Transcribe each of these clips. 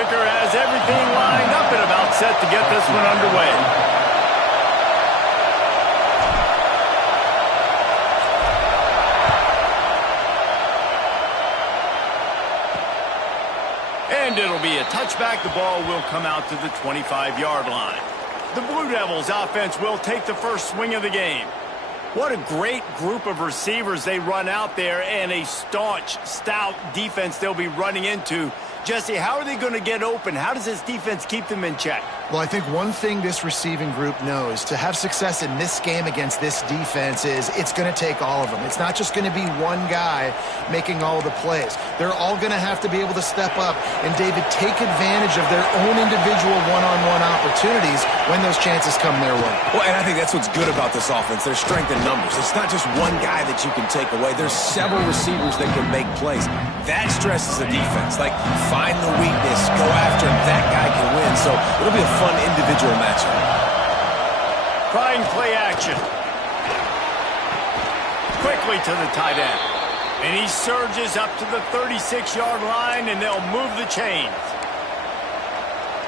kicker has everything lined up and about set to get this one underway. And it'll be a touchback. The ball will come out to the 25-yard line. The Blue Devils offense will take the first swing of the game. What a great group of receivers they run out there, and a staunch, stout defense they'll be running into. Jesse, how are they going to get open? How does this defense keep them in check? Well, I think one thing this receiving group knows to have success in this game against this defense is it's going to take all of them. It's not just going to be one guy making all of the plays. They're all going to have to be able to step up and, David, take advantage of their own individual one-on-one opportunities when those chances come their way. Well, and I think that's what's good about this offense. There's strength in numbers. It's not just one guy that you can take away. There's several receivers that can make plays. That stresses the defense. Like, find the weakness, go after him. That guy can win. So it'll be a fun individual matchup. Trying play action. Quickly to the tight end. And he surges up to the 36-yard line, and they'll move the chains.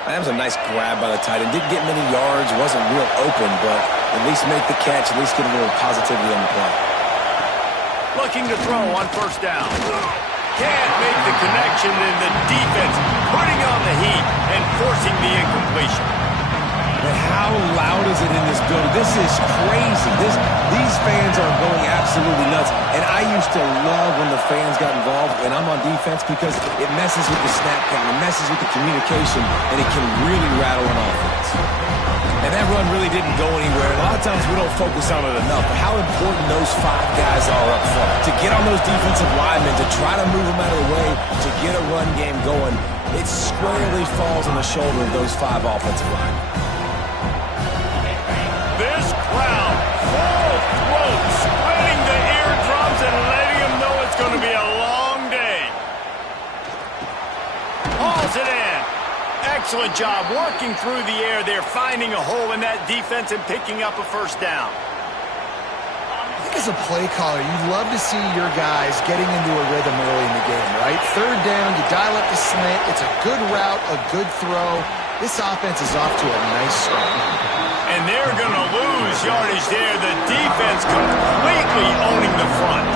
That was a nice grab by the tight end. Didn't get many yards, wasn't real open, but at least make the catch, at least get a little positivity on the play. Looking to throw on first down. Can't make the connection, and the defense putting on the heat and forcing the incompletion. And how loud is it in this building? This is crazy. These fans are going absolutely nuts. And I used to love when the fans got involved, and I'm on defense, because it messes with the snap count, it messes with the communication, and it can really rattle an offense. And that run really didn't go anywhere. And a lot of times we don't focus on it enough, but how important those five guys are up front. To get on those defensive linemen, to try to move them out of the way, to get a run game going, it squarely falls on the shoulder of those five offensive linemen. This crowd, full throat, splitting the eardrums and letting them know it's going to be a long day. Hauls it in. Excellent job working through the air there, finding a hole in that defense and picking up a first down. I think as a play caller, you'd love to see your guys getting into a rhythm early in the game, right? Third down, you dial up the slant. It's a good route, a good throw. This offense is off to a nice start. And they're going to lose yardage there. The defense completely owning the front.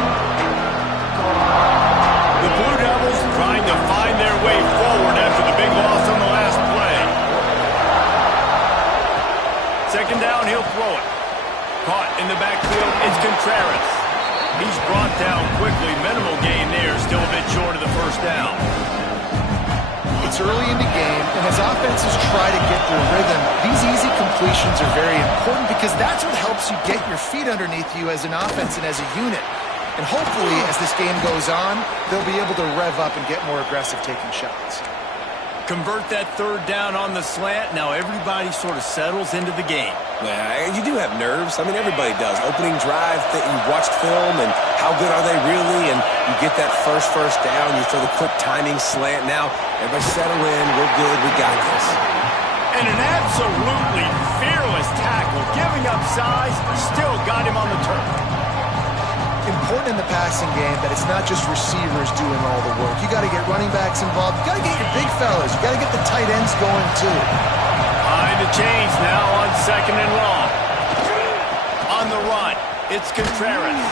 The Blue Devils trying to find their way forward after the big loss on the last play. Second down, he'll throw it. Caught in the backfield, it's Contreras. He's brought down quickly. Minimal gain there, still a bit short of the first down. It's early in the game, and as offenses try to get their rhythm, these easy completions are very important, because that's what helps you get your feet underneath you as an offense and as a unit. And hopefully, as this game goes on, they'll be able to rev up and get more aggressive taking shots. Convert that third down on the slant. Now everybody sort of settles into the game. Yeah, you do have nerves. I mean, everybody does. Opening drive, you've watched film, and how good are they really? And you get that first down, you throw the quick timing slant. Now, everybody settle in. We're good. We got this. And an absolutely fearless tackle. Giving up size, still got him on the turf. Important in the passing game that it's not just receivers doing all the work. You got to get running backs involved. You got to get your big fellas. You got to get the tight ends going too. Behind the chains now on second and long. On the run, it's Contreras.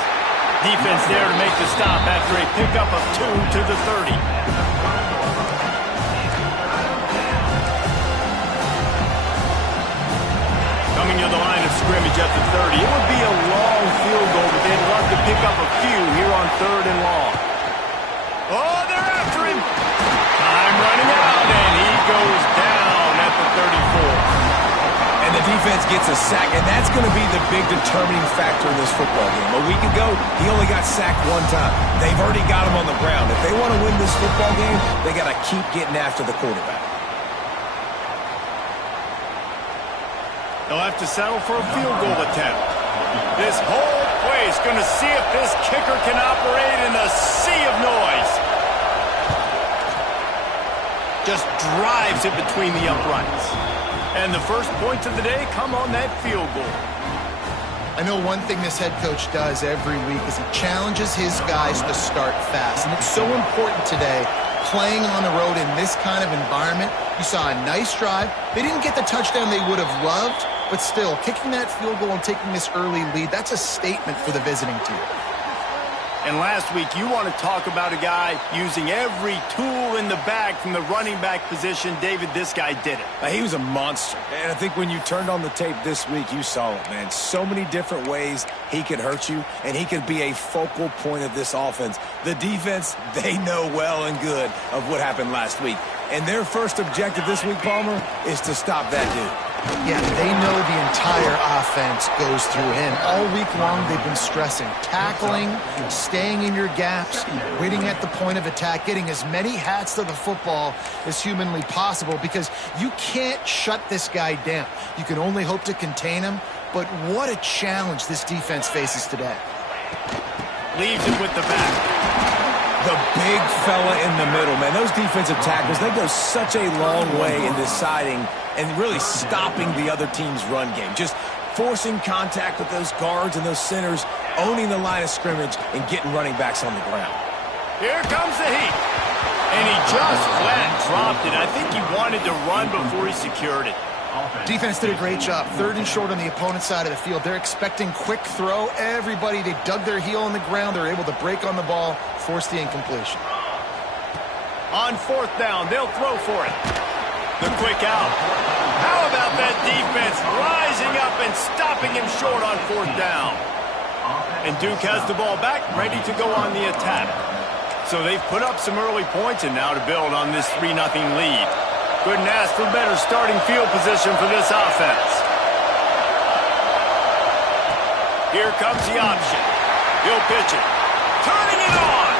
Defense there to make the stop after a pickup of 2 to the 30. Coming to the line of scrimmage at the 30. It would be a long field goal, but they'd love to pick up a few here on third and long. Oh, they're after him. Time running out, and he goes down at the 34. And the defense gets a sack, and that's going to be the big determining factor in this football game. A week ago, he only got sacked one time. They've already got him on the ground. If they want to win this football game, they got to keep getting after the quarterback. They'll have to settle for a field goal attempt. This whole place going to see if this kicker can operate in a sea of noise. Just drives it between the uprights. And the first points of the day come on that field goal. I know one thing this head coach does every week is he challenges his guys to start fast. And it's so important today playing on the road in this kind of environment. You saw a nice drive. They didn't get the touchdown they would have loved, but still, kicking that field goal and taking this early lead, that's a statement for the visiting team. And last week, you want to talk about a guy using every tool in the bag from the running back position. David, this guy did it. He was a monster. And I think when you turned on the tape this week, you saw it, man. So many different ways he could hurt you, and he could be a focal point of this offense. The defense, they know well and good of what happened last week. And their first objective this week, Palmer, is to stop that dude. Yeah, they know the entire offense goes through him. All week long, they've been stressing tackling, staying in your gaps, waiting at the point of attack, getting as many hats to the football as humanly possible, because you can't shut this guy down. You can only hope to contain him, but what a challenge this defense faces today. Leaves it with the back. The big fella in the middle, man. Those defensive tackles, they go such a long way in deciding and really stopping the other team's run game. Just forcing contact with those guards and those centers, owning the line of scrimmage, and getting running backs on the ground. Here comes the heat. And he just flat dropped it. I think he wanted to run before he secured it. Defense did a great job. 3rd and short on the opponent's side of the field. They're expecting quick throw. Everybody, they dug their heel on the ground. They're able to break on the ball, force the incompletion. On 4th down, they'll throw for it. The quick out. How about that defense rising up and stopping him short on 4th down? And Duke has the ball back, ready to go on the attack. So they've put up some early points, and now to build on this 3-0 lead. Couldn't ask for better starting field position for this offense. Here comes the option. He'll pitch it. Turning it on.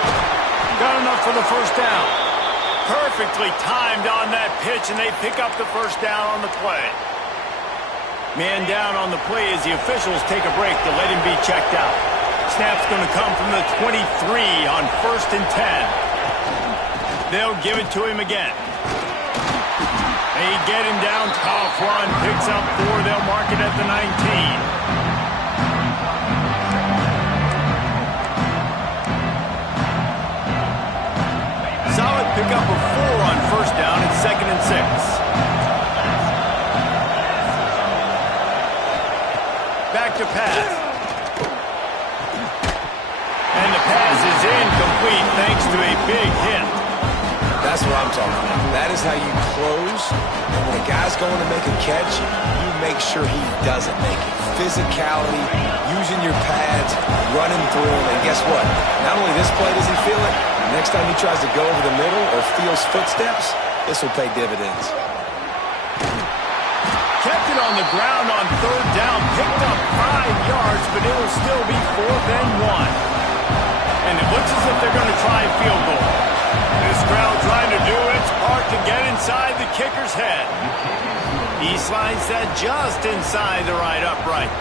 Got enough for the first down. Perfectly timed on that pitch, and they pick up the first down on the play. Man down on the play as the officials take a break to let him be checked out. Snap's going to come from the 23 on 1st and 10. They'll give it to him again. They get him down, tough run, picks up 4, they'll mark it at the 19. Solid pickup of 4 on 1st down and 2nd and 6. Back to pass. And the pass is incomplete thanks to a big hit. That's what I'm talking about. That is how you close. And when a guy's going to make a catch, you make sure he doesn't make it. Physicality, using your pads, running through him. And guess what? Not only this play does he feel it, next time he tries to go over the middle or feels footsteps, this will pay dividends. Kept it on the ground on 3rd down, picked up 5 yards, but it will still be 4th and 1. And it looks as if they're going to try a field goal. This crowd trying to do its part to get inside the kicker's head. He slides that just inside the right upright.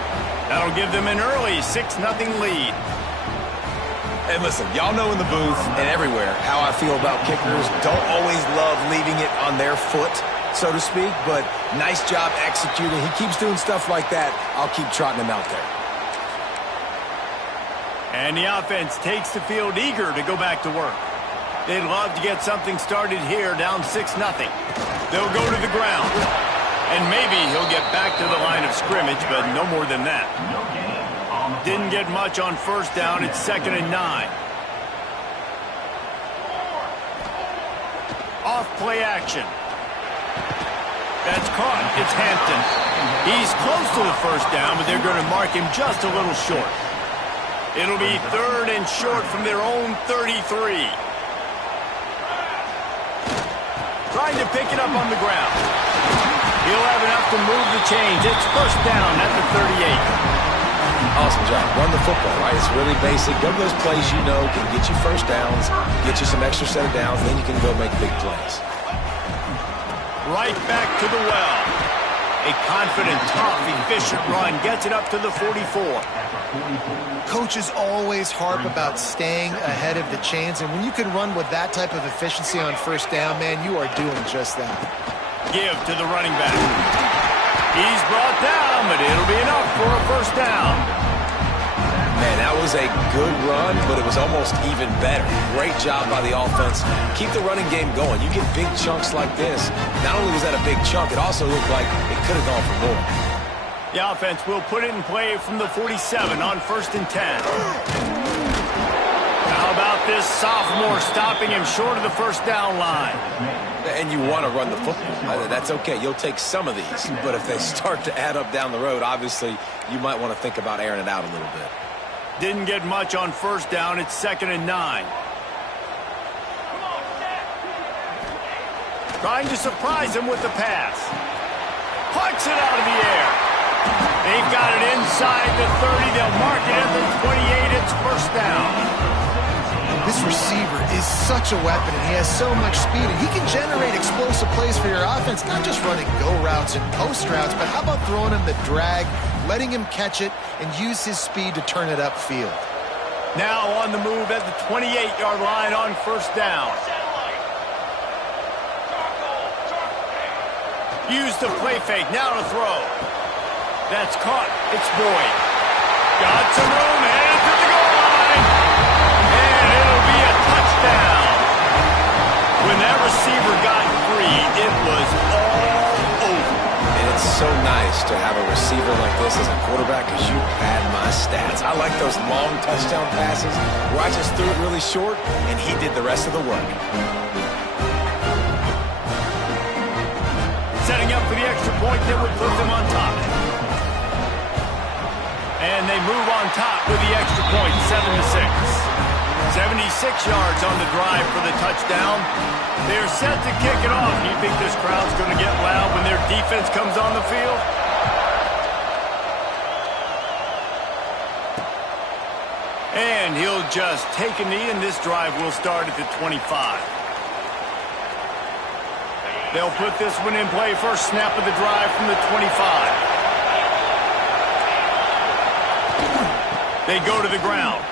That'll give them an early 6-0 lead. And listen, y'all know in the booth and everywhere how I feel about kickers. Don't always love leaving it on their foot, so to speak, but nice job executing. He keeps doing stuff like that. I'll keep trotting him out there. And the offense takes the field eager to go back to work. They'd love to get something started here, down 6-0. They'll go to the ground. And maybe he'll get back to the line of scrimmage, but no more than that. Didn't get much on 1st down. It's 2nd and 9. Off play action. That's caught. It's Hampton. He's close to the 1st down, but they're going to mark him just a little short. It'll be 3rd and short from their own 33. Trying to pick it up on the ground. He'll have enough to move the chains. It's 1st down at the 38. Awesome job. Run the football, right? It's really basic. Go to those plays you know can get you 1st downs, get you some extra set of downs, then you can go make big plays. Right back to the well. A confident, tough, efficient run gets it up to the 44. Coaches always harp about staying ahead of the chains, and when you can run with that type of efficiency on 1st down, man, you are doing just that. Give to the running back. He's brought down, but it'll be enough for a 1st down. Man, that That was a good run, but it was almost even better. Great job by the offense. Keep the running game going. You get big chunks like this. Not only was that a big chunk, it also looked like it could have gone for more. The offense will put it in play from the 47 on 1st and 10. How about this sophomore stopping him short of the first down line? And you want to run the football. That's okay. You'll take some of these. But if they start to add up down the road, obviously, you might want to think about airing it out a little bit. Didn't get much on 1st down. It's 2nd and 9. Trying to surprise him with the pass. Pucks it out of the air. They've got it inside the 30. They'll mark it at the 28. It's 1st down. This receiver is such a weapon, and he has so much speed, and he can generate explosive plays for your offense, not just running go routes and post routes, but how about throwing him the drag, letting him catch it, and use his speed to turn it upfield. Now on the move at the 28-yard line on 1st down. Use the play fake, now to throw. That's caught. It's Boyd. Got some room, headed to the goal line. And it'll be a touchdown. When that receiver got free, it was all over. And it's so nice to have a receiver like this as a quarterback because you pad my stats. I like those long touchdown passes where I just threw it really short and he did the rest of the work. Setting up for the extra point that would put them on top. And they move on top with the extra point, 7-6. 76 yards on the drive for the touchdown. They're set to kick it off. Do you think this crowd's going to get loud when their defense comes on the field? And he'll just take a knee, and this drive will start at the 25. They'll put this one in play. First snap of the drive from the 25. They go to the ground.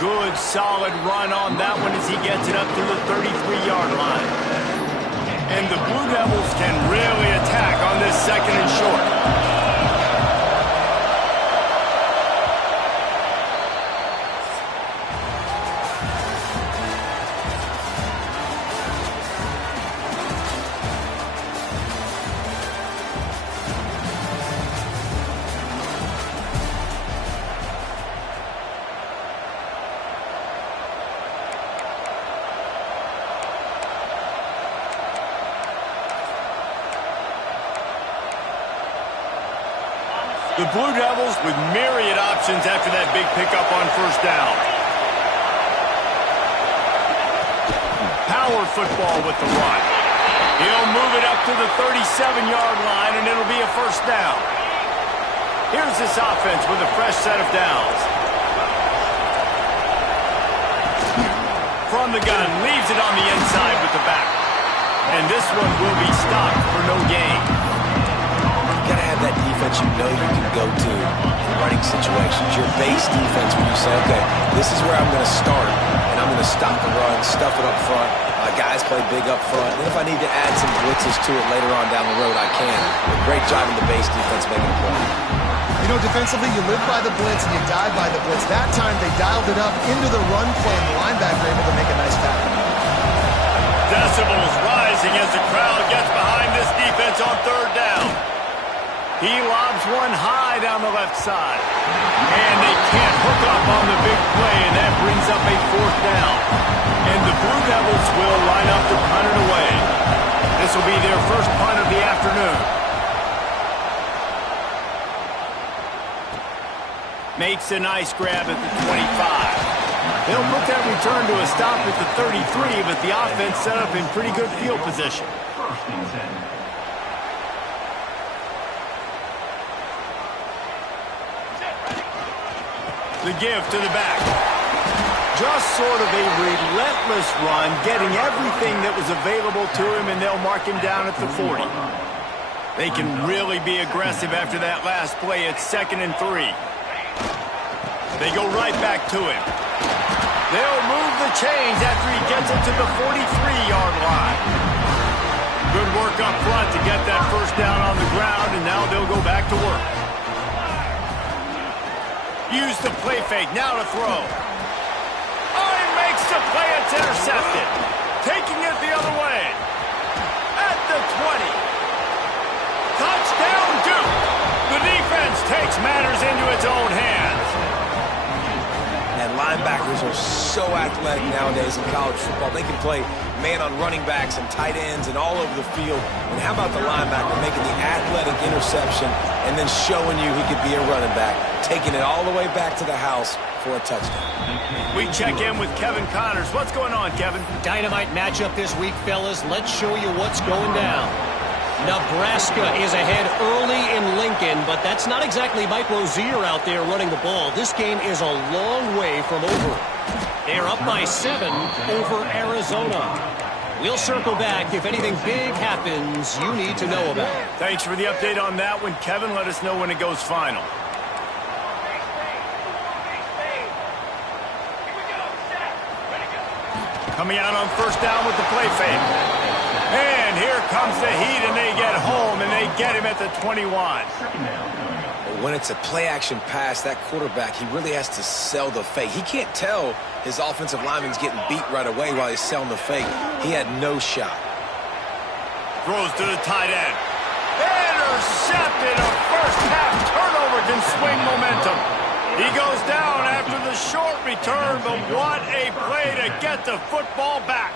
Good, solid run on that one as he gets it up to the 33-yard line. And the Blue Devils can really attack on this 2nd and short. The Blue Devils with myriad options after that big pickup on 1st down. Power football with the run. He'll move it up to the 37-yard line, and it'll be a 1st down. Here's this offense with a fresh set of downs. From the gun, leaves it on the inside with the back. And this one will be stopped for no gain. You gotta have that defense you know you can go to in running situations. Your base defense when you say, okay, this is where I'm going to start, and I'm going to stop the run, stuff it up front. Guys play big up front. And if I need to add some blitzes to it later on down the road, I can. But great job in the base defense making a play. You know, defensively, you live by the blitz and you die by the blitz. That time, they dialed it up into the run play, and the linebacker able to make a nice tackle. Decibels rising as the crowd gets behind this defense on 3rd down. He lobs one high down the left side. And they can't hook up on the big play, and that brings up a 4th down. And the Blue Devils will line up to punt it away. This will be their first punt of the afternoon. Makes a nice grab at the 25. They'll put that return to a stop at the 33, but the offense set up in pretty good field position. The give to the back. Just sort of a relentless run, getting everything that was available to him, and they'll mark him down at the 40. They can really be aggressive after that last play. It's 2nd and 3. They go right back to him. They'll move the chains after he gets it to the 43-yard line. Good work up front to get that 1st down on the ground, and now they'll go back to work. Use the play fake. Now to throw. Oh, he makes the play. It's intercepted. Taking it the other way. At the 20. Touchdown, Duke. The defense takes matters into its own hands. And linebackers are so athletic nowadays in college football. They can play man on running backs and tight ends and all over the field. And how about the linebacker making the athletic interception and then showing you he could be a running back, taking it all the way back to the house for a touchdown. We check in with Kevin Connors. What's going on, Kevin? Dynamite matchup this week, fellas. Let's show you what's going down. Nebraska is ahead early in Lincoln, but that's not exactly Mike Rozier out there running the ball. This game is a long way from over. They're up by 7 over Arizona. We'll circle back if anything big happens you need to know about. Thanks for the update on that one, Kevin. Let us know when it goes final. Coming out on first down with the play fake. And here comes the heat, and they get home, and they get him at the 21. When it's a play-action pass, that quarterback, he really has to sell the fake. He can't tell his offensive lineman's getting beat right away while he's selling the fake. He had no shot. Throws to the tight end. Intercepted. A first-half turnover can swing momentum. He goes down after the short return, but what a play to get the football back.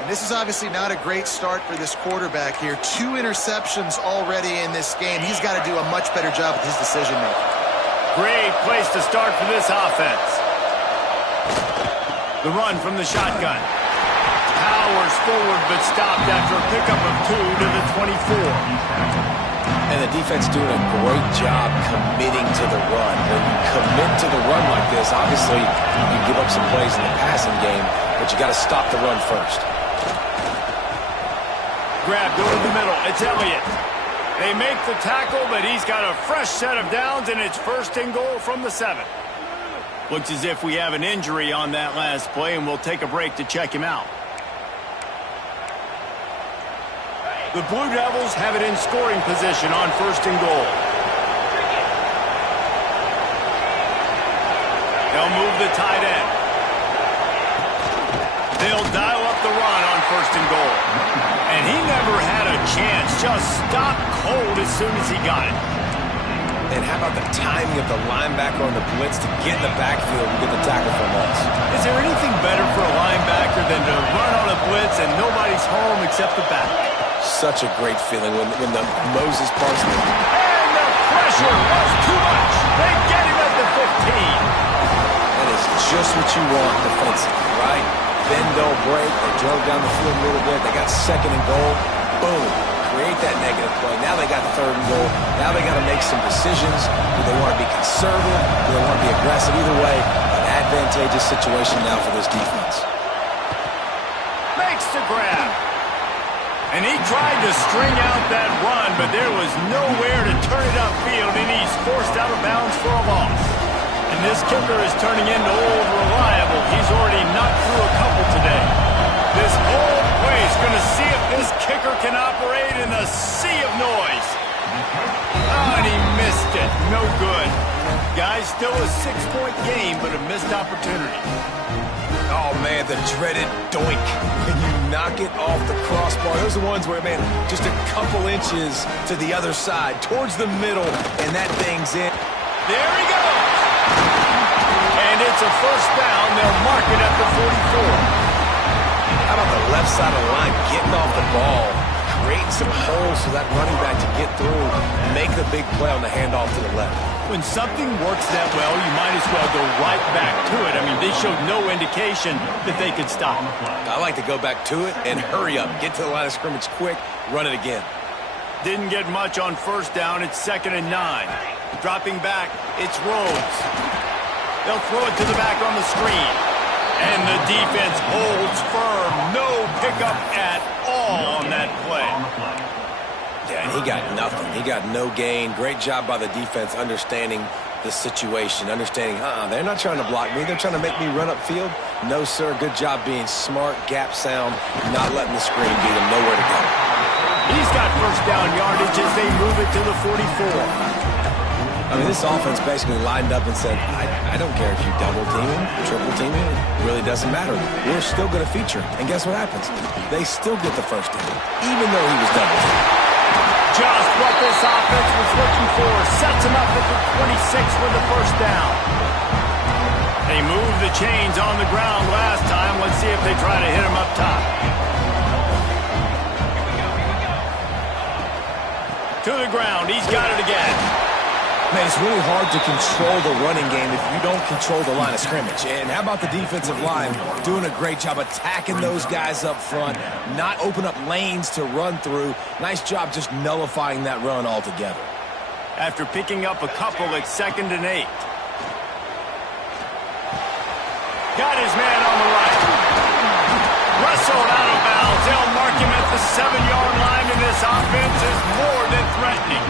And this is obviously not a great start for this quarterback here. 2 interceptions already in this game. He's got to do a much better job with his decision-making. Great place to start for this offense. The run from the shotgun. Powers forward, but stopped after a pickup of 2 to the 24. And the defense doing a great job committing to the run. When you commit to the run like this, obviously you can give up some plays in the passing game, but you got to stop the run first. Grabbed over the middle. It's Elliott. They make the tackle, but he's got a fresh set of downs, and it's first and goal from the 7. Looks as if we have an injury on that last play, and we'll take a break to check him out. The Blue Devils have it in scoring position on first and goal. They'll move the tight end. They'll dial up the run on first and goal. And he never had a chance. Just stopped cold as soon as he got it. And how about the timing of the linebacker on the blitz to get in the backfield and get the tackle for a loss? Is there anything better for a linebacker than to run on a blitz and nobody's home except the back? Such a great feeling when the Moses parts. And the pressure was too much. They get him at the 15. That is just what you want defensively, right? Bend, don't break. They drove down the field a little bit. They got second and goal. Boom. Create that negative play. Now they got third and goal. Now they got to make some decisions. Do they want to be conservative? Do they want to be aggressive? Either way, an advantageous situation now for this defense. Makes the grab. And he tried to string out that run, but there was nowhere to turn it upfield, and he's forced out of bounds for a loss. And this kicker is turning into old reliable. He's already knocked through a couple today. This whole place going to see if this kicker can operate in the sea of noise. Oh, and he missed it. No good. Guys, still a 6-point game, but a missed opportunity. Oh, man, the dreaded doink. When you knock it off the crossbar. Those are the ones where, man, just a couple inches to the other side, towards the middle, and that thing's in. There he goes. And it's a first down. They'll mark it at the 44. How about the left side of the line getting off the ball, creating some holes for that running back to get through, make the big play on the handoff to the left. When something works that well, you might as well go right back to it. I mean, they showed no indication that they could stop. I like to go back to it and hurry up, get to the line of scrimmage quick, run it again. Didn't get much on first down. It's 2nd and 9. Dropping back, it's Rhodes. They'll throw it to the back on the screen. And the defense holds firm. No pickup at all on that play. Yeah, and he got nothing. He got no gain. Great job by the defense understanding the situation, understanding, they're not trying to block me. They're trying to make me run upfield. No, sir. Good job being smart, gap sound, not letting the screen beat him. Nowhere to go. He's got first down yardage as they move it to the 44. I mean, this offense basically lined up and said, I don't care if you double team him, triple team him. It really doesn't matter. We're still going to feature him. And guess what happens? They still get the first down, even though he was double teamed. Just what this offense was looking for. Sets him up at the 26 for the first down. They moved the chains on the ground last time. Let's see if they try to hit him up top. To the ground. He's got it again. Man, it's really hard to control the running game if you don't control the line of scrimmage. And how about the defensive line doing a great job attacking those guys up front, not open up lanes to run through. Nice job just nullifying that run altogether. After picking up a couple at 2nd and 8. Got his man on the right. Wrestled out of bounds. They'll mark him at the 7-yard line, and this offense is more than threatening.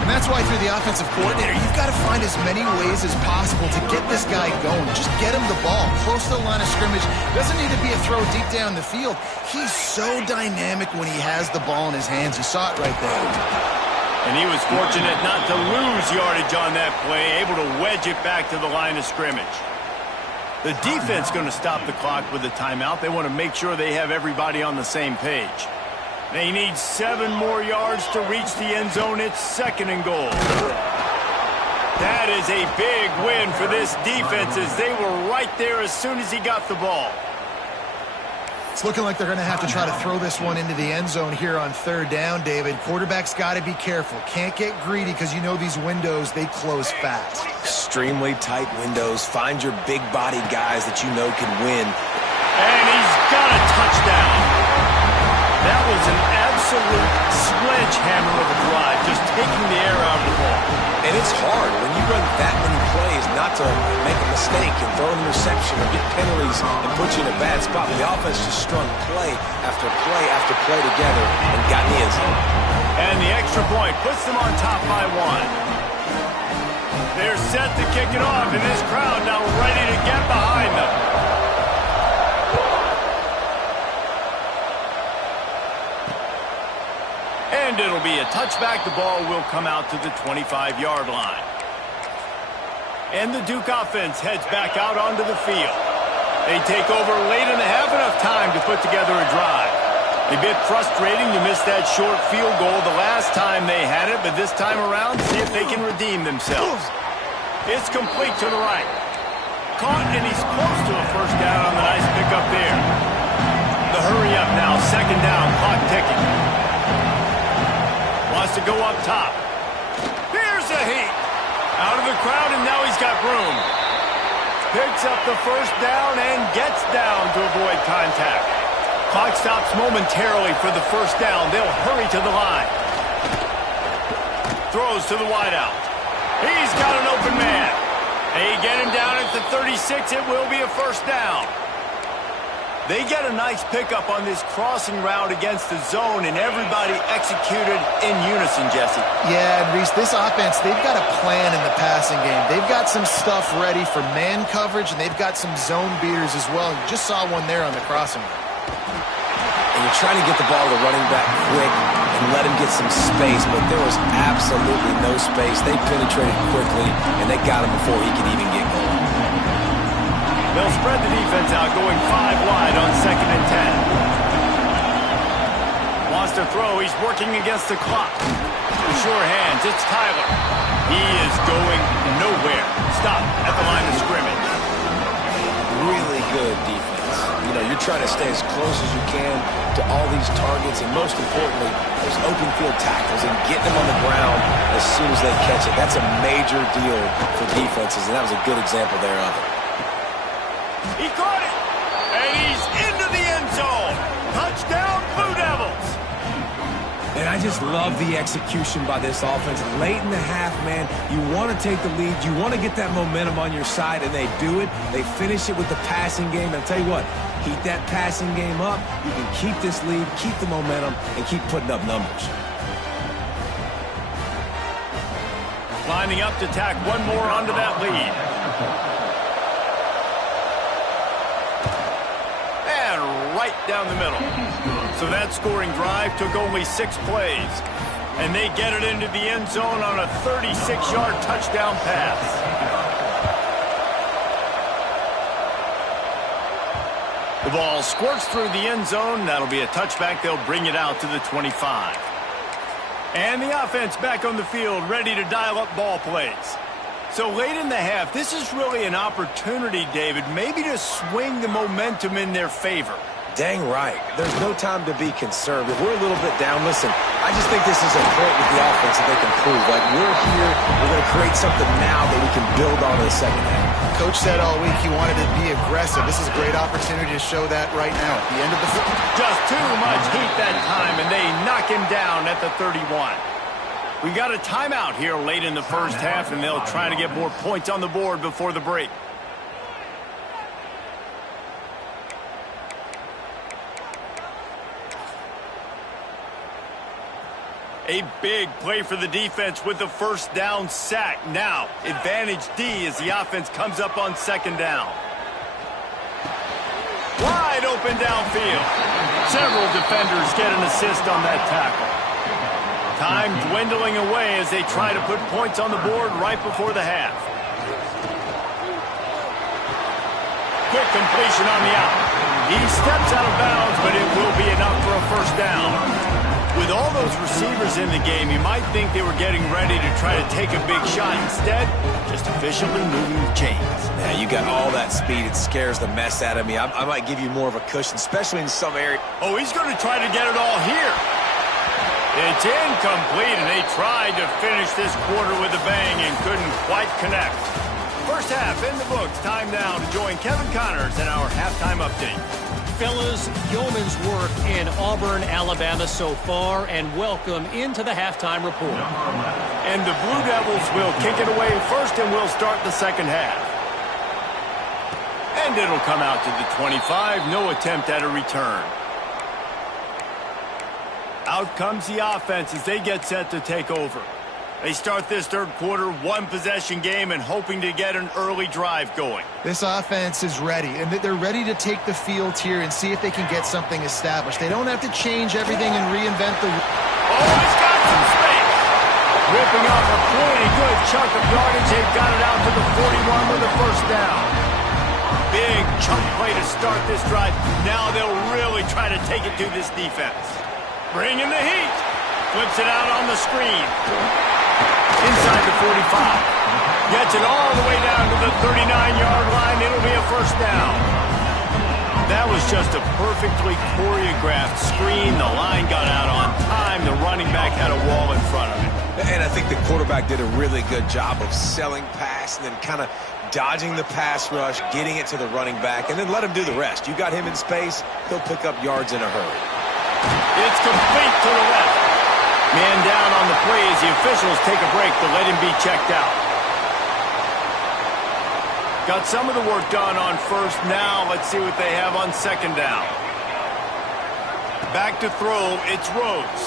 And that's why through the offensive coordinator, you've got to find as many ways as possible to get this guy going. Just get him the ball close to the line of scrimmage. Doesn't need to be a throw deep down the field. He's so dynamic when he has the ball in his hands. You saw it right there. And he was fortunate not to lose yardage on that play, able to wedge it back to the line of scrimmage. The defense going to stop the clock with a timeout. They want to make sure they have everybody on the same page. They need 7 more yards to reach the end zone. It's 2nd and goal. That is a big win for this defense as they were right there as soon as he got the ball. It's looking like they're going to have to try to throw this one into the end zone here on 3rd down, David. Quarterback's got to be careful. Can't get greedy because you know these windows, they close fast. Extremely tight windows. Find your big-bodied guys that you know can win. And he's got a touchdown. That was an absolute sledgehammer of a drive, just taking the air out of the ball. And it's hard when you run that many plays not to make a mistake and throw an interception or get penalties and put you in a bad spot. The offense just strung play after play after play together and got in the end zone. And the extra point puts them on top by 1. They're set to kick it off, and this crowd now ready to get behind them. And it'll be a touchback. The ball will come out to the 25-yard line. And the Duke offense heads back out onto the field. They take over late and they have enough time to put together a drive. A bit frustrating to miss that short field goal the last time they had it, but this time around, see if they can redeem themselves. It's complete to the right. Caught, and he's close to a first down on the nice pickup there. The hurry up now, 2nd down, clock ticking. Wants to go up top. Here's a heat. Out of the crowd, and now he's got room. Picks up the first down and gets down to avoid contact. Clock stops momentarily for the first down. They'll hurry to the line. Throws to the wideout. He's got an open man. They get him down at the 36. It will be a first down. They get a nice pickup on this crossing route against the zone, and everybody executed in unison, Jesse. Yeah, and Reese, this offense, they've got a plan in the passing game. They've got some stuff ready for man coverage, and they've got some zone beaters as well. You just saw one there on the crossing route. And you're trying to get the ball to the running back quick and let him get some space, but there was absolutely no space. They penetrated quickly, and they got him before he could even get going. They'll spread the defense out, going 5 wide on 2nd and 10. Wants to throw. He's working against the clock. With sure hands, it's Tyler. He is going nowhere. Stop at the line of scrimmage. Really good defense. You know, you're trying to stay as close as you can to all these targets, and most importantly, those open field tackles and getting them on the ground as soon as they catch it. That's a major deal for defenses, and that was a good example there of it. He caught it, and he's into the end zone. Touchdown, Blue Devils. And I just love the execution by this offense. Late in the half, man, you want to take the lead. You want to get that momentum on your side, and they do it. They finish it with the passing game. And I'll tell you what, keep that passing game up. You can keep this lead, keep the momentum, and keep putting up numbers. Lining up to tack one more onto that lead. Right down the middle. So that scoring drive took only 6 plays. And they get it into the end zone on a 36-yard touchdown pass. The ball squirts through the end zone. That'll be a touchback. They'll bring it out to the 25. And the offense back on the field, ready to dial up ball plays. So late in the half, this is really an opportunity, David, maybe to swing the momentum in their favor. Dang right. There's no time to be concerned. If we're a little bit down, listen, I just think this is a point with the offense that they can prove. Like, we're here, we're going to create something now that we can build on in the second half. Coach said all week he wanted to be aggressive. This is a great opportunity to show that right now at the end of the Just too much heat that time, and they knock him down at the 31. We got a timeout here late in the first half, and they'll try to get more points on the board before the break. A big play for the defense with the first down sack. Now, advantage D as the offense comes up on second down. Wide open downfield. Several defenders get an assist on that tackle. Time dwindling away as they try to put points on the board right before the half. Quick completion on the out. He steps out of bounds, but it will be enough for a first down. With all those receivers in the game, you might think they were getting ready to try to take a big shot. Instead, just efficiently moving the chains. Yeah, you got all that speed. It scares the mess out of me. I might give you more of a cushion, especially in some areas. Oh, he's going to try to get it all here. It's incomplete, and they tried to finish this quarter with a bang and couldn't quite connect. First half in the books. Time now to join Kevin Connors in our halftime update. Fellas, yeoman's work in Auburn, Alabama so far, and welcome into the halftime report. And the Blue Devils will kick it away first, and we'll start the second half. And it'll come out to the 25. No attempt at a return. Out comes the offense as they get set to take over. They start this third quarter, one-possession game, and hoping to get an early drive going. This offense is ready, and they're ready to take the field here and see if they can get something established. They don't have to change everything and reinvent the... Oh, he's got some space. Ripping off a pretty good chunk of yardage. They've got it out to the 41 with a first down. Big chunk play to start this drive. Now they'll really try to take it to this defense. Bringing the heat. Flips it out on the screen. Inside the 45. Gets it all the way down to the 39-yard line. It'll be a first down. That was just a perfectly choreographed screen. The line got out on time. The running back had a wall in front of him. And I think the quarterback did a really good job of selling pass and then kind of dodging the pass rush, getting it to the running back, and then let him do the rest. You got him in space, he'll pick up yards in a hurry. It's complete to the left. Man down on the play as the officials take a break to let him be checked out. Got some of the work done on first. Now let's see what they have on second down. Back to throw. It's Rhodes.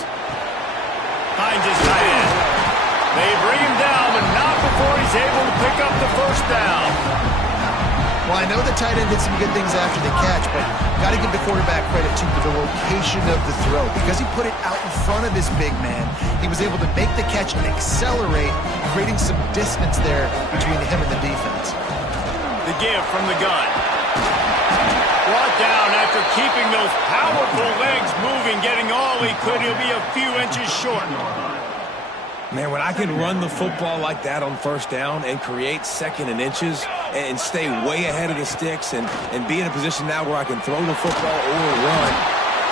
Finds his tight end. They bring him down, but not before he's able to pick up the first down. Well, I know the tight end did some good things after the catch, but got to give the quarterback credit, too, for the location of the throw. Because he put it out in front of his big man, he was able to make the catch and accelerate, creating some distance there between him and the defense. The give from the gun. Brought down after keeping those powerful legs moving, getting all he could. He'll be a few inches short. Man, when I can run the football like that on first down and create second and inches and stay way ahead of the sticks and be in a position now where I can throw the football or run.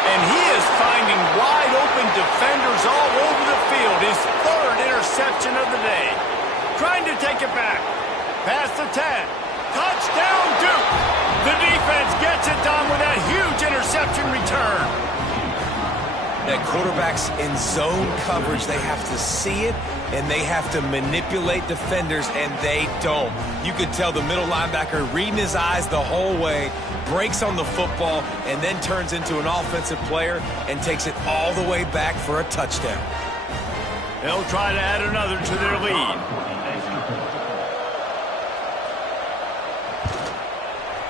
And he is finding wide open defenders all over the field. His third interception of the day. Trying to take it back. Past the 10. Touchdown, Duke. The defense gets it done with that huge interception return. That quarterbacks in zone coverage, they have to see it, and they have to manipulate defenders, and they don't. You could tell the middle linebacker reading his eyes the whole way, breaks on the football, and then turns into an offensive player and takes it all the way back for a touchdown. They'll try to add another to their lead.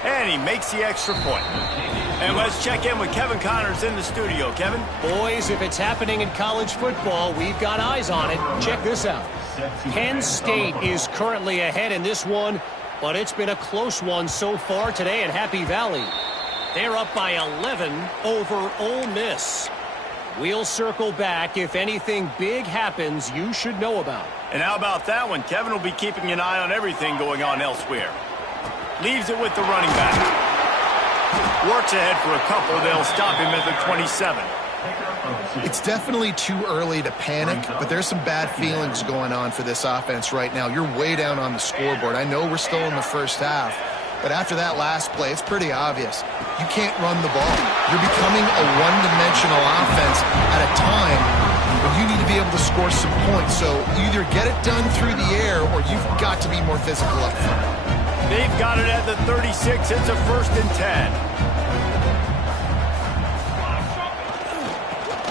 And he makes the extra point. And let's check in with Kevin Connors in the studio. Kevin? Boys, if it's happening in college football, we've got eyes on it. Check this out. Penn State is currently ahead in this one, but it's been a close one so far today at Happy Valley. They're up by 11 over Ole Miss. We'll circle back if anything big happens you should know about. And how about that one? Kevin will be keeping an eye on everything going on elsewhere. Leaves it with the running back. Works ahead for a couple. They'll stop him at the 27. It's definitely too early to panic, but there's some bad feelings going on for this offense right now. You're way down on the scoreboard. I know we're still in the first half, but after that last play, it's pretty obvious. You can't run the ball. You're becoming a one-dimensional offense at a time when you need to be able to score some points. So either get it done through the air or you've got to be more physical up front. They've got it at the 36. It's a 1st and 10.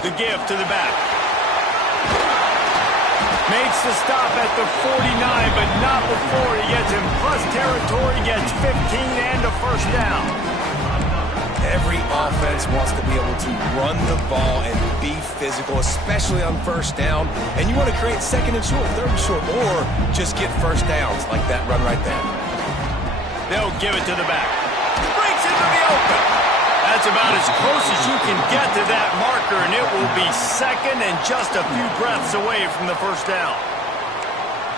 The give to the back. Makes the stop at the 49, but not before he gets in plus territory, gets 15 and a 1st down. Every offense wants to be able to run the ball and be physical, especially on 1st down. And you want to create 2nd and short, 3rd and short, or just get 1st downs like that run right there. They'll give it to the back. Breaks into the open. That's about as close as you can get to that marker, and it will be 2nd and just a few breaths away from the 1st down.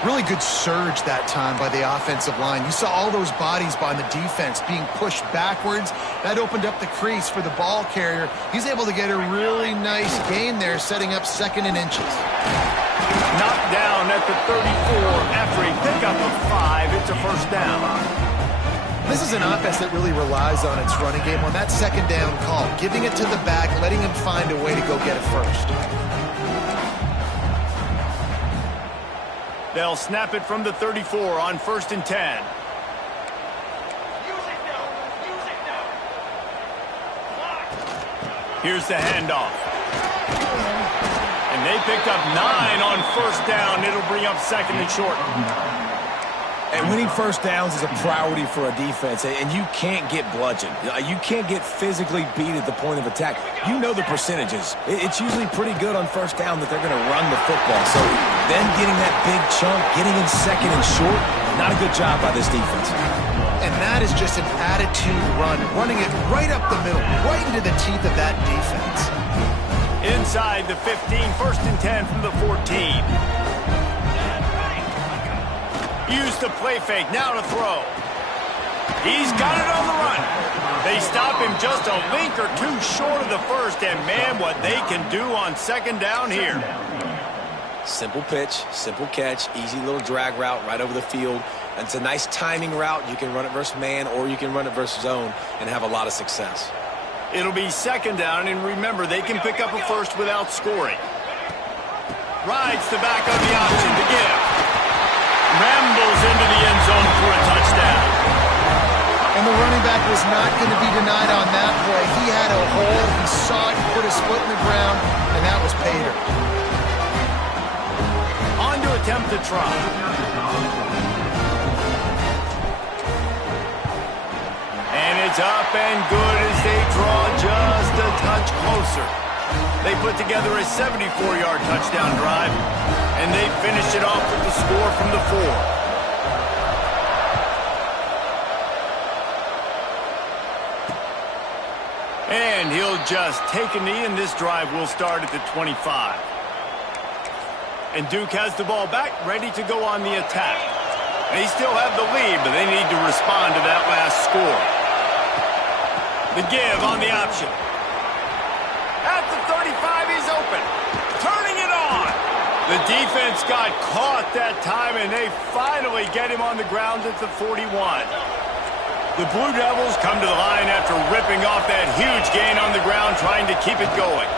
Really good surge that time by the offensive line. You saw all those bodies by the defense being pushed backwards. That opened up the crease for the ball carrier. He's able to get a really nice gain there, setting up 2nd and inches. Knocked down at the 34 after a pickup of 5. It's a 1st down. This is an offense that really relies on its running game on that 2nd down call, giving it to the back, letting him find a way to go get it first. They'll snap it from the 34 on 1st and 10. Here's the handoff. And they picked up 9 on 1st down. It'll bring up 2nd and short. And winning 1st downs is a priority for a defense, and you can't get bludgeoned. You can't get physically beat at the point of attack. You know the percentages. It's usually pretty good on 1st down that they're going to run the football. So then getting that big chunk, getting in 2nd and short, not a good job by this defense. And that is just an attitude run, running it right up the middle, right into the teeth of that defense. Inside the 15, 1st and 10 from the 14. Use the play fake, now to throw. He's got it on the run. They stop him just a link or two short of the 1st, and man, what they can do on 2nd down here. Simple pitch, simple catch, easy little drag route right over the field. And it's a nice timing route. You can run it versus man, or you can run it versus zone and have a lot of success. It'll be 2nd down, and remember, they can pick up a 1st without scoring. Rides the back on the option to give. Rambles into the end zone for a touchdown. And the running back was not going to be denied on that play. He had a hole, he saw it, put his foot in the ground, and that was Pater. On to attempt to try. And it's up and good as they draw just a touch closer. They put together a 74-yard touchdown drive, and they finished it off with the score from the 4. And he'll just take a knee, and this drive will start at the 25. And Duke has the ball back, ready to go on the attack. They still have the lead, but they need to respond to that last score. The give on the option. At the 35, he's open. Turning it on. The defense got caught that time, and they finally get him on the ground at the 41. The Blue Devils come to the line after ripping off that huge gain on the ground, trying to keep it going.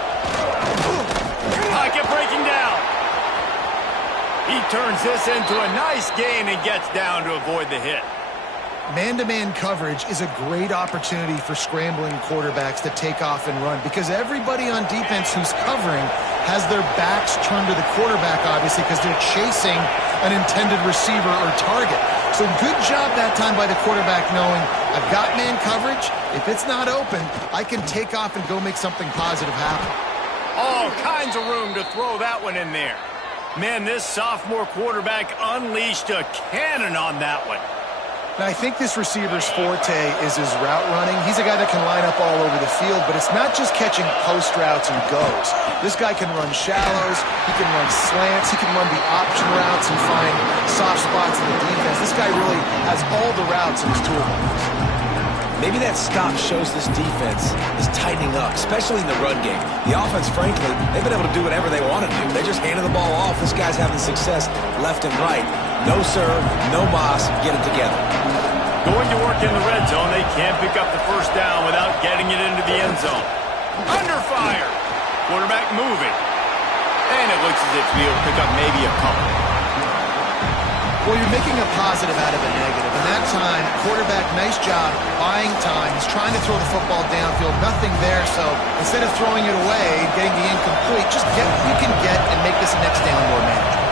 Pocket breaking down. He turns this into a nice gain and gets down to avoid the hit. Man-to-man coverage is a great opportunity for scrambling quarterbacks to take off and run, because everybody on defense who's covering has their backs turned to the quarterback, obviously, because they're chasing an intended receiver or target. So good job that time by the quarterback knowing I've got man coverage. If it's not open, I can take off and go make something positive happen. All kinds of room to throw that one in there. Man, this sophomore quarterback unleashed a cannon on that one. Now, I think this receiver's forte is his route running. He's a guy that can line up all over the field, but it's not just catching post routes and goes. This guy can run shallows, he can run slants, he can run the option routes and find soft spots in the defense. This guy really has all the routes in his toolbox. Maybe that stop shows this defense is tightening up, especially in the run game. The offense, frankly, they've been able to do whatever they want to do. They just handed the ball off. This guy's having success left and right. No serve, no moss, get it together. Going to work in the red zone, they can't pick up the first down without getting it into the end zone. Under fire. Quarterback moving. And it looks as if he'll pick up maybe a couple. Well, you're making a positive out of a negative. And that time, quarterback, nice job, buying time. He's trying to throw the football downfield. Nothing there, so instead of throwing it away, getting the incomplete, just get what you can get and make this next down more manageable.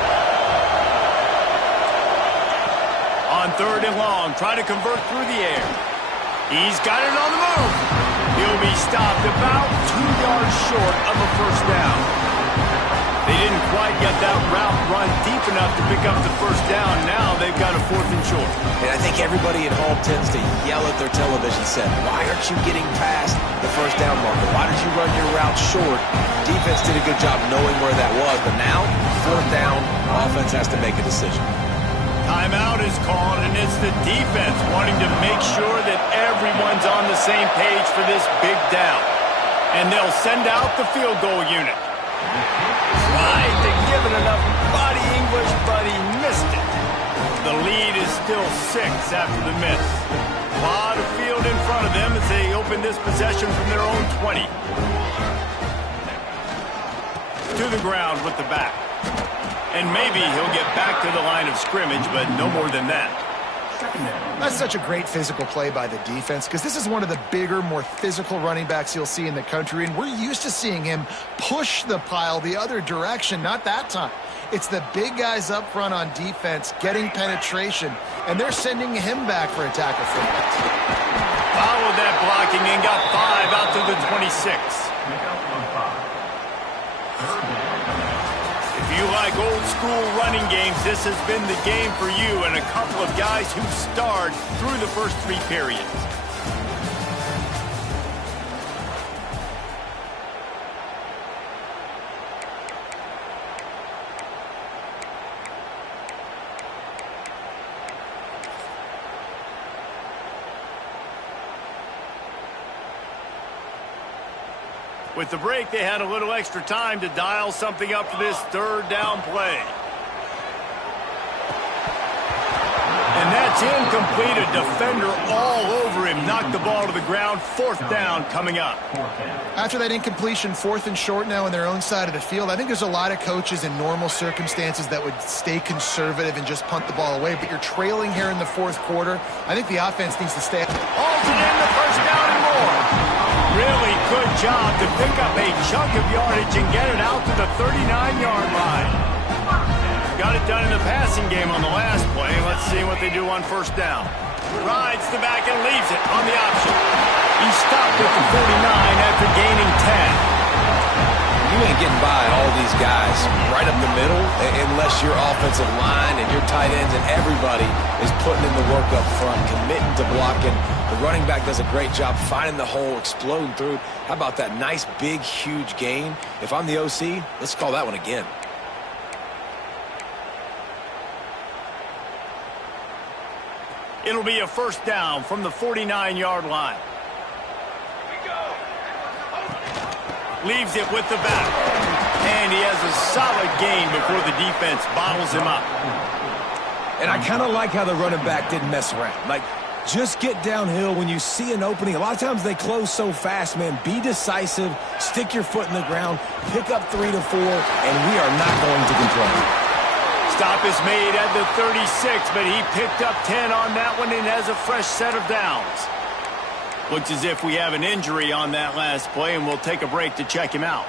On 3rd and long, try to convert through the air. He's got it on the move. He'll be stopped about 2 yards short of a first down. They didn't quite get that route run deep enough to pick up the first down. Now they've got a 4th and short. And I think everybody at home tends to yell at their television set, why aren't you getting past the first down marker? Why did you run your route short? Defense did a good job knowing where that was, but now, 4th down, offense has to make a decision. Timeout is called, and it's the defense wanting to make sure that everyone's on the same page for this big down. And they'll send out the field goal unit. Tried to give it enough body English, but he missed it. The lead is still 6 after the miss. A lot of field in front of them as they open this possession from their own 20. To the ground with the back. And maybe he'll get back to the line of scrimmage, but no more than that. That's such a great physical play by the defense because this is one of the bigger, more physical running backs you'll see in the country, and we're used to seeing him push the pile the other direction. Not that time. It's the big guys up front on defense getting penetration, and they're sending him back for a tackle for that. Followed that blocking and got 5 out to the 26. If you like old school running games, this has been the game for you and a couple of guys who starred through the first 3 periods. With the break, they had a little extra time to dial something up for this 3rd down play. And that's incomplete. A defender all over him. Knocked the ball to the ground. 4th down coming up. After that incompletion, 4th and short now on their own side of the field, I think there's a lot of coaches in normal circumstances that would stay conservative and just punt the ball away. But you're trailing here in the 4th quarter. I think the offense needs to stay. Halted in the first down and more. Really good job to pick up a chunk of yardage and get it out to the 39-yard line. Got it done in the passing game on the last play. Let's see what they do on 1st down. Rides the back and leaves it on the option. He stopped at the 49 after gaining 10. You ain't getting by all these guys right up the middle unless your offensive line and your tight ends and everybody is putting in the work up front, committing to blocking. The running back does a great job finding the hole, exploding through. How about that nice, big, huge gain? If I'm the OC, let's call that one again. It'll be a 1st down from the 49-yard line. Leaves it with the back. And he has a solid gain before the defense bottles him up. And I kind of like how the running back didn't mess around. Like, just get downhill when you see an opening. A lot of times they close so fast, man. Be decisive, stick your foot in the ground, pick up 3 to 4, and we are not going to complain. Stop is made at the 36, but he picked up 10 on that one and has a fresh set of downs. Looks as if we have an injury on that last play, and we'll take a break to check him out.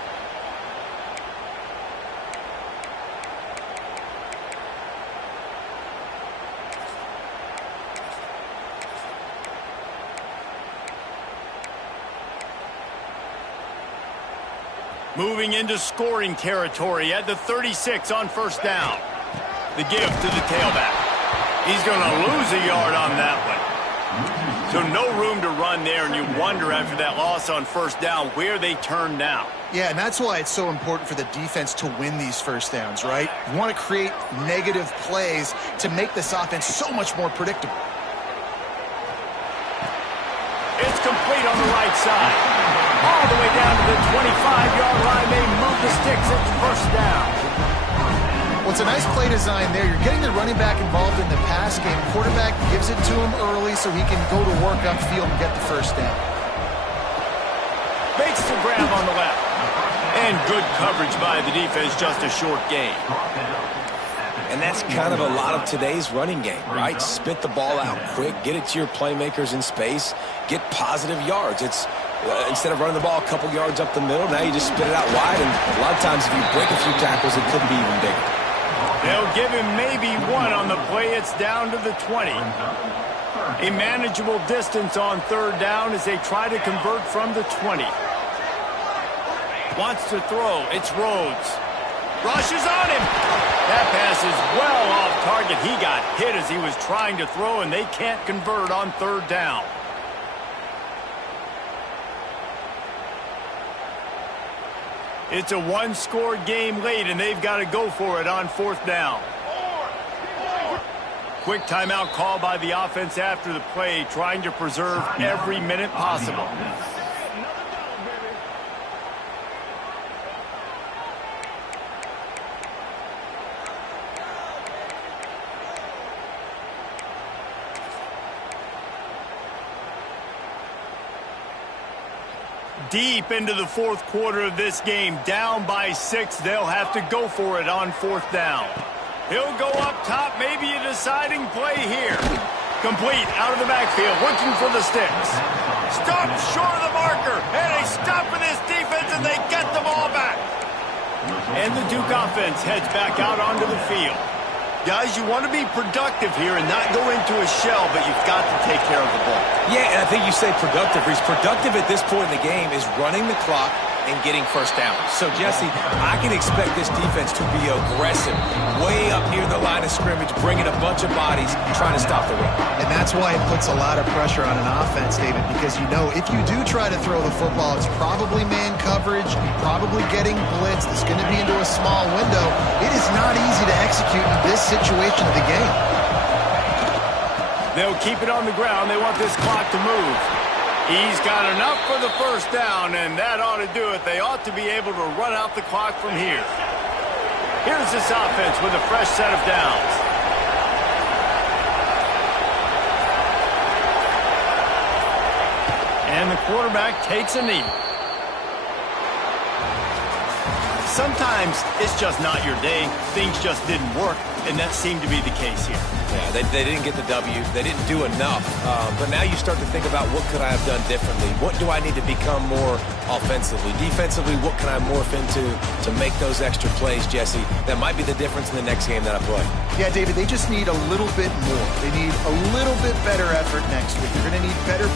Moving into scoring territory at the 36 on first down. The give to the tailback. He's going to lose a yard on that one. So no room to run there, and you wonder after that loss on first down where they turn now. Yeah, and that's why it's so important for the defense to win these first downs, right? You want to create negative plays to make this offense so much more predictable. It's complete on the right side. All the way down to the 25-yard line. They move the sticks. It's first down. Well, it's a nice play design there. You're getting the running back involved in the pass game. Quarterback gives it to him early so he can go to work upfield and get the first down. Makes the grab on the left. And good coverage by the defense, just a short gain. And that's kind of a lot of today's running game, right? Spit the ball out quick, get it to your playmakers in space, get positive yards. It's instead of running the ball a couple yards up the middle, now you just spit it out wide, and a lot of times if you break a few tackles, it could be even bigger. They'll give him maybe one on the play. It's down to the 20. A manageable distance on third down as they try to convert from the 20. Wants to throw. It's Rhodes. Rushes on him. That pass is well off target. He got hit as he was trying to throw, and they can't convert on third down. It's a one-score game late, and they've got to go for it on fourth down. Quick timeout call by the offense after the play, trying to preserve every minute possible. Deep into the fourth quarter of this game, down by 6. They'll have to go for it on fourth down. He'll go up top, maybe a deciding play here. Complete out of the backfield, looking for the sticks. Stop short of the marker, and they stop for this defense, and they get the ball back. And the Duke offense heads back out onto the field. Guys, you want to be productive here and not go into a shell, but you've got to take care of the ball. Yeah, and I think you say productive. He's productive at this point in the game is running the clock and getting first down. So, Jesse, I can expect this defense to be aggressive, way up near the line of scrimmage, bringing a bunch of bodies, trying to stop the run. And that's why it puts a lot of pressure on an offense, David, because you know if you do try to throw the football, it's probably man coverage, probably getting blitzed. It's going to be into a small window. It is not easy to execute in this situation of the game. They'll keep it on the ground. They want this clock to move. He's got enough for the first down, and that ought to do it. They ought to be able to run out the clock from here. Here's this offense with a fresh set of downs. And the quarterback takes a knee. Sometimes it's just not your day. Things just didn't work, and that seemed to be the case here. Yeah, they didn't get the W. They didn't do enough. But now you start to think about what could I have done differently? What do I need to become more offensively? Defensively, what can I morph into to make those extra plays, Jesse? That might be the difference in the next game that I play. Yeah, David, they just need a little bit more. They need a little bit better effort next week. They're going to need better